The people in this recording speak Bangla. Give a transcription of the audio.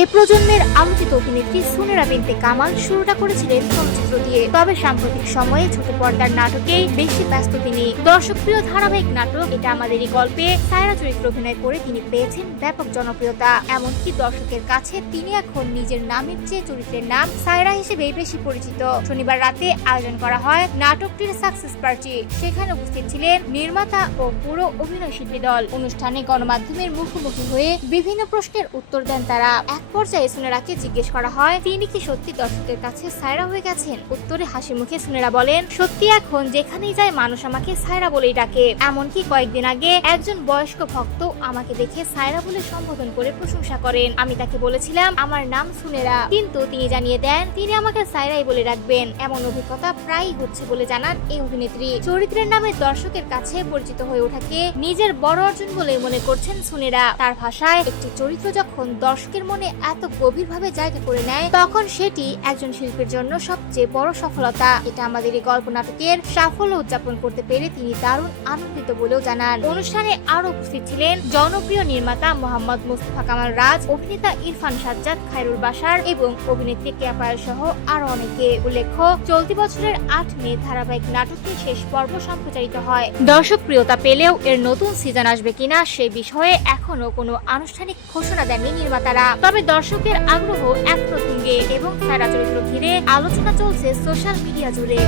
এই প্রজন্মের আলোচিত অভিনেত্রী সুনেরা বিনতে কামাল শুরুটা করেছিলেন চলচ্চিত্র দিয়ে, তবে সাম্প্রতিক সময়ে ছোট পর্দার নাটকেই বেশি ব্যস্ত তিনি। দর্শকপ্রিয় ধারাবাহিক নাটক এটা আমাদেরই গল্পে সায়রা চরিত্রে অভিনয় করে তিনি পেয়েছেন ব্যাপক জনপ্রিয়তা। এমনকি দর্শকের কাছে তিনি এখন নিজের নামের চেয়ে চরিত্রের নাম সায়রা হিসেবেই বেশি পরিচিত। শনিবার রাতে আয়োজন করা হয় নাটকটির সাকসেস পার্টি। সেখানে উপস্থিত ছিলেন নির্মাতা ও পুরো অভিনয় শিল্পী দল। অনুষ্ঠানে গণমাধ্যমের মুখোমুখি হয়ে বিভিন্ন প্রশ্নের উত্তর দেন তারা। এক পর্যায়ে সুনেরাকে জিজ্ঞেস করা হয় তিনি কি সত্যি দর্শকের কাছে সায়রা হয়ে গেছেন। উত্তরে হাসি মুখে সুনেরা বলেন, সত্যি এখন যেখানেই যায় মানুষ আমাকে সায়রা বলেই ডাকে। এমনকি কয়েকদিন আগে একজন বয়স্ক ভক্ত আমাকে দেখে সায়রা বলে সম্বোধন করে প্রশংসা করেন। আমি তাকে বলেছিলাম আমার নাম সুনেরা, কিন্তু তিনি জানিয়ে দেন তিনি আমাকে সায়রাই বলে রাখবেন। এমন অভিজ্ঞতা প্রায়ই হচ্ছে বলে জানান এই অভিনেত্রী। চরিত্রের নামে দর্শকের কাছে পরিচিত হয়ে ওঠাকে নিজের বড় অর্জন বলে মনে করছেন সুনেরা। তার ভাষায়, একটি চরিত্র যখন দর্শকের মনে এত গভীরভাবে জায়গা করে নেয় তখন সেটি একজন শিল্পীর জন্য সবচেয়ে বড় সফলতা। এটা আমাদের এই গল্প নাটকের সাফল্য উদযাপন করতে পেরে তিনি দারুণ আনন্দিত বলেও জানান। অনুষ্ঠানে আরো উপস্থিত ছিলেন জনপ্রিয় নির্মাতা মোহাম্মদ মুস্তাফা কামাল রাজ, অভিনেতা ইরফান সাজ্জাদ, খায়রুল বাশার এবং অভিনেত্রী কেয়া পায়েল সহ আরো অনেকে। উল্লেখ্য, চলতি বছরের 8 মে ধারাবাহিক নাটকটির শেষ পর্ব সম্প্রচারিত হয়। দর্শক প্রিয়তা পেলেও এর নতুন সিজন আসবে কিনা সে বিষয়ে এখনো কোনো আনুষ্ঠানিক ঘোষণা দেননি নির্মাতারা। তবে দর্শকের আগ্রহ এখনো তুঙ্গে এবং সায়রা চরিত্র ঘিরে আলোচনা চলছে সোশ্যাল মিডিয়া জুড়ে।